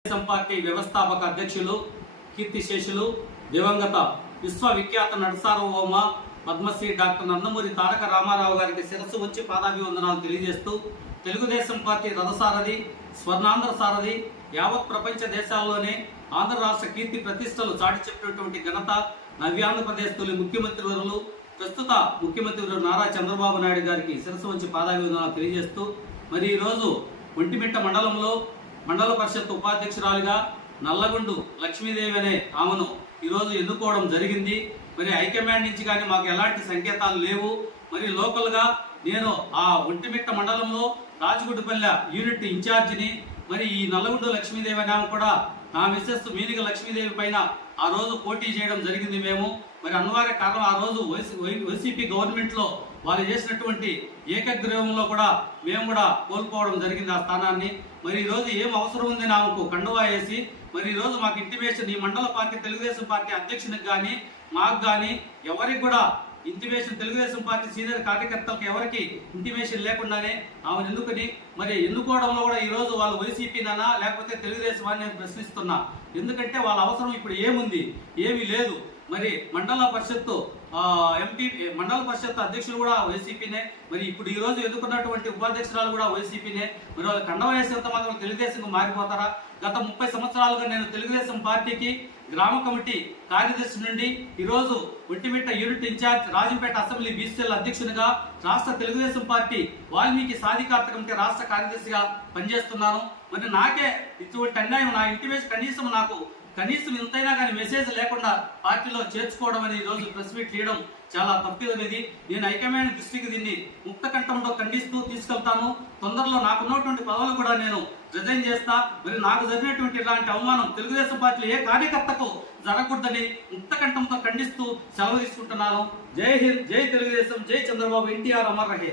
Telugu Desam party వ్యవస్థాపక అధ్యక్షులు కీర్తిశేషులు దివంగత విశ్వవిఖ్యాత నటసార్వభౌమ పద్మశ్రీ డాక్టర్ నందమూరి తారక రామారావు గారికి శిరస్సు వచ్చి పాదాభివందనాలు తెలియజేస్తూ తెలుగుదేశం పార్టీ రథసారథి స్వర్ణాంధ్ర సారథి యావత్ ప్రపంచ దేశాల్లోనే ఆంధ్ర రాష్ట్ర కీర్తి ప్రతిష్టలు చాటి చెప్పినటువంటి ఘనత నవ్యాంధ్రప్రదేశ్ తొలి ముఖ్యమంత్రి వరులు ప్రస్తుత ముఖ్యమంత్రి వర్యులు నారా చంద్రబాబు నాయుడు గారికి శిరస్సు వచ్చి పాదాభివందనాలు తెలియజేస్తూ మరి ఈరోజు ఒంటిమిట్ట మండలంలో మండల పరిషత్ ఉపాధ్యక్షురాలిగా నల్లగొండు లక్ష్మీదేవి అనే ఆమెను ఈరోజు ఎన్నుకోవడం జరిగింది. మరి హైకమాండ్ నుంచి కానీ మాకు ఎలాంటి సంకేతాలు లేవు. మరి లోకల్గా నేను ఆ ఒంటిమిట్ట మండలంలో రాజగుడ్డుపల్లె యూనిట్ ఇన్ఛార్జిని మరి ఈ నల్లగొండు లక్ష్మీదేవి అనే కూడా నా మిస్సెస్ మీనిక లక్ష్మీదేవి పైన ఆ రోజు పోటీ చేయడం జరిగింది మేము మరి అనివార్య కారణం ఆ రోజు వైసీపీ గవర్నమెంట్లో వాళ్ళు చేసినటువంటి ఏకగ్రీవంలో కూడా మేము కూడా కోల్పోవడం జరిగింది ఆ స్థానాన్ని మరి ఈ రోజు ఏం అవసరం ఉంది నాకు కండువా వేసి మరి ఈ రోజు మాకు ఇంటిమేషన్ ఈ మండల పార్టీ తెలుగుదేశం పార్టీ అధ్యక్షునికి కానీ మాకు కానీ ఎవరికి కూడా ఇంటిమేషన్ తెలుగుదేశం పార్టీ సీనియర్ కార్యకర్తలకు ఎవరికి ఇంటిమేషన్ లేకుండానే ఆమెను ఎన్నుకొని మరి ఎన్నుకోవడంలో కూడా ఈ రోజు వాళ్ళు వైసీపీనా లేకపోతే తెలుగుదేశం అని నేను ప్రశ్నిస్తున్నా. ఎందుకంటే వాళ్ళ అవసరం ఇప్పుడు ఏముంది? ఏమీ లేదు. మరి మండల పరిషత్తు ఎంపీ మండల పరిషత్ అధ్యక్షులు కూడా వైసీపీనే. మరి ఇప్పుడు ఈ రోజు ఎన్నుకున్నటువంటి ఉపాధ్యక్షురాలు కూడా వైసీపీనే. మరి వాళ్ళు కండ వయసేంత మాత్రం తెలుగుదేశం మారిపోతారా? గత ముప్పై సంవత్సరాలుగా నేను తెలుగుదేశం పార్టీకి గ్రామ కమిటీ కార్యదర్శి నుండి ఈరోజు Vontimitta unit incharge Rajampet assembly BCL అధ్యక్షునిగా రాష్ట్ర తెలుగుదేశం పార్టీ వాల్మీకి సాధికారత కమిటీ రాష్ట్ర కార్యదర్శిగా పనిచేస్తున్నాను. మరి నాకే ఇటువంటి అన్యాయం నా ఇంటిమేషన్ కనీసం నాకు కనీసం ఇంతైనా కానీ మెసేజ్ లేకుండా పార్టీలో చేర్చుకోవడం అనేది ఈరోజు ప్రెస్ మీట్ చేయడం చాలా తప్పిదనేది. నేను హైకమాండ్ దృష్టికి దీన్ని ముక్త కంఠంతో ఖండిస్తూ తీసుకెళ్తాను. తొందరలో నాకున్నటువంటి పదవులు కూడా నేను రిజైన్ చేస్తా. మరి నాకు జరిగినటువంటి ఇలాంటి అవమానం తెలుగుదేశం పార్టీలో ఏ కార్యకర్తకు జరగకూడదని ఇంతకంఠంతో ఖండిస్తూ సెలవు తీసుకుంటున్నాను. జై హింద్ జై తెలుగుదేశం జై చంద్రబాబు ఎన్టీఆర్ అమర్ రహే.